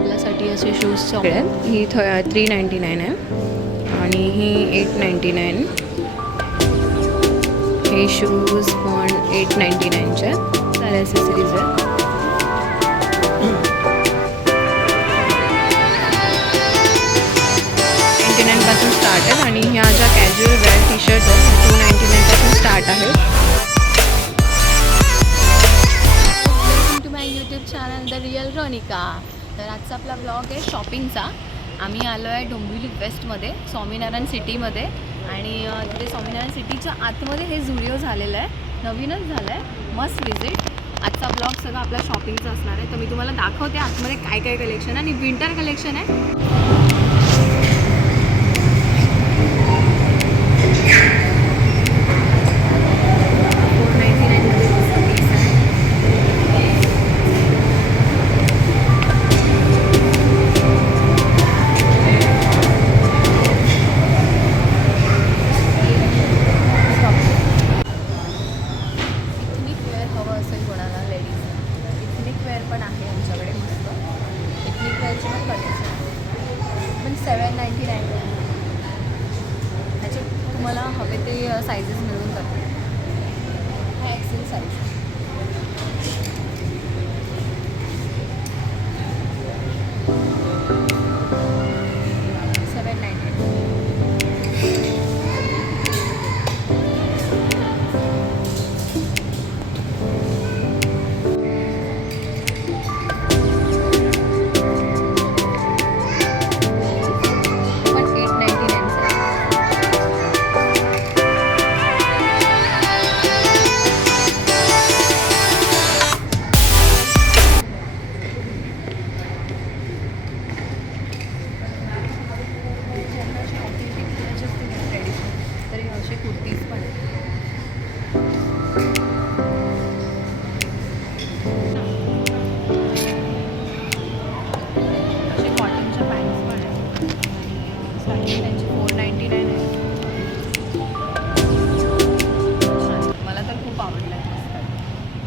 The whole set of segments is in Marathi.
आपल्यासाठी असे शूजचे आहेत. ही 399 आहे आणि ही 899. हे शूज पण 899चे आहेत. सारे ॲसेसरीज आहेत. पासून स्टार्ट आहेत आणि ह्या ज्या कॅज्युअल वेअर टी शर्ट्स आहेत 299 पासून स्टार्ट आहेत. Welcome to my YouTube channel the real Ronika. तर आजचा आपला ब्लॉग आहे शॉपिंगचा. आम्ही आलो आहे डोंबिवली वेस्टमध्ये स्वामीनारायण सिटीमध्ये आणि तिथे स्वामीनारायण सिटीच्या आतमध्ये हे झुडिओ झालेलं आहे. नवीनच झालं आहे. Must visit. आजचा ब्लॉग सगळं आपल्या शॉपिंगचा असणार आहे. तर मी तुम्हाला दाखवते आतमध्ये काय काय कलेक्शन आहे आणि विंटर कलेक्शन आहे. तुम्हाला हवे ते साइजेस मिळून जातील. हा एक्सेल साइज. कुर्तीज पण असे कॉटनच्या पॅन्ट्स पण आहेत. स्टार्टिंग त्यांची 499 आहे. मला तर खूप आवडलं आहे.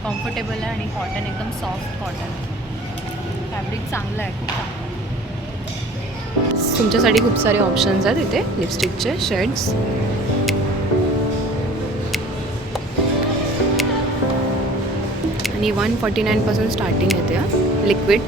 कम्फर्टेबल आहे आणि कॉटन एकदम सॉफ्ट कॉटन. फॅब्रिक चांगलं आहे. खूप चांगलं. तुमच्यासाठी खूप सारे ऑप्शन्स आहेत इथे लिपस्टिकचे शेड्स. आणि 149 पासून स्टार्टिंग येते लिक्विड.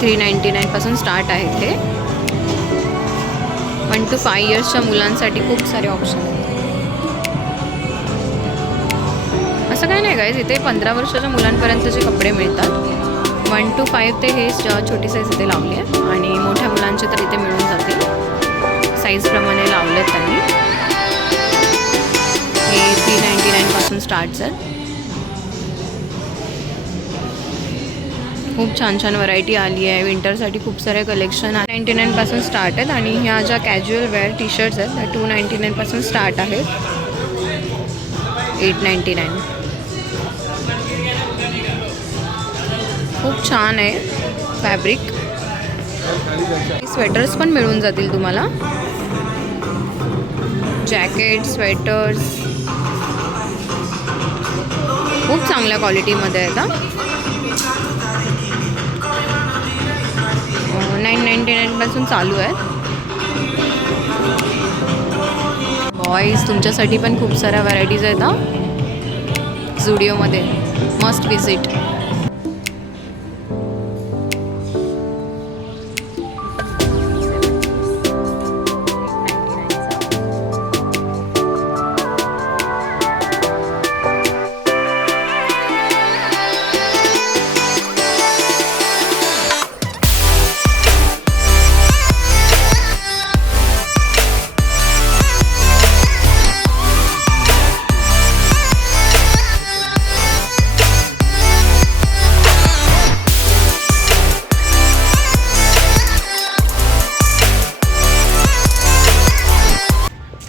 $399 पासून स्टार्ट आहे इथे. 1 to 5 इयर्सच्या मुलांसाठी खूप सारे ऑप्शन आहेत. असं काय नाही गाईज, इथे 15 वर्षाच्या मुलांपर्यंतचे कपडे मिळतात. 1 to 5 ते हे छोटी साईज इथे लावली आहे आणि मोठ्या मुलांचे तर इथे मिळून जातील. साईजप्रमाणे लावले आहेत त्यांनी. हे 399 पासून स्टार्ट्स आहेत. खूप छान छान व्हरायटी आली आहे. विंटरसाठी खूप सारे कलेक्शन आहे. 99 पासून स्टार्ट आहेत आणि ह्या ज्या कॅज्युअल वेअर टी शर्ट्स आहेत त्या 299 पासून स्टार्ट आहेत. 899. खूप छान आहे फॅब्रिक. स्वेटर्स पण मिळून जातील तुम्हाला. जॅकेट, स्वेटर्स खूप चांगल्या क्वालिटीमध्ये आहेत. 999 पासून चालू आहेत. बॉईज तुमच्यासाठी पण खूप साऱ्या व्हरायटीज आहेत झुडिओमध्ये. Must visit.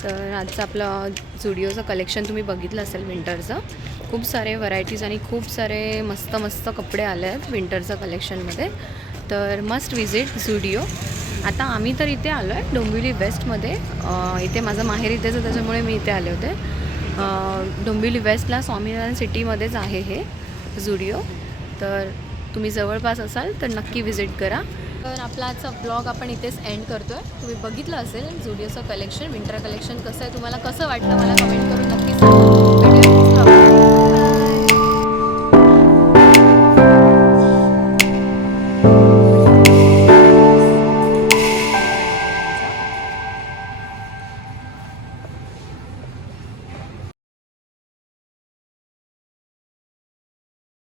तर आजचं आपलं झुडिओचं कलेक्शन तुम्ही बघितलं असेल विंटरचं. खूप सारे व्हरायटीज आणि खूप सारे मस्त मस्त कपडे आले आहेत विंटरचं कलेक्शनमध्ये. तर मस्ट विजिट झुडिओ. आता आम्ही तर इथे आलो आहे डोंबिवली वेस्टमध्ये. इथे माझं माहेर इथेच आहे, त्याच्यामुळे मी इथे आले होते. डोंबिवली वेस्टला स्वामीनारायण सिटीमध्येच आहे हे झुडिओ. तर तुम्ही जवळपास असाल तर नक्की विजिट करा. तर आपला आजचा ब्लॉग आपण इथेच एंड करतो आहे. तुम्ही बघितलं असेल झुडिओचं कलेक्शन, विंटर कलेक्शन कसं आहे, तुम्हाला कसं वाटलं मला कमेंट करून नक्की सांगा.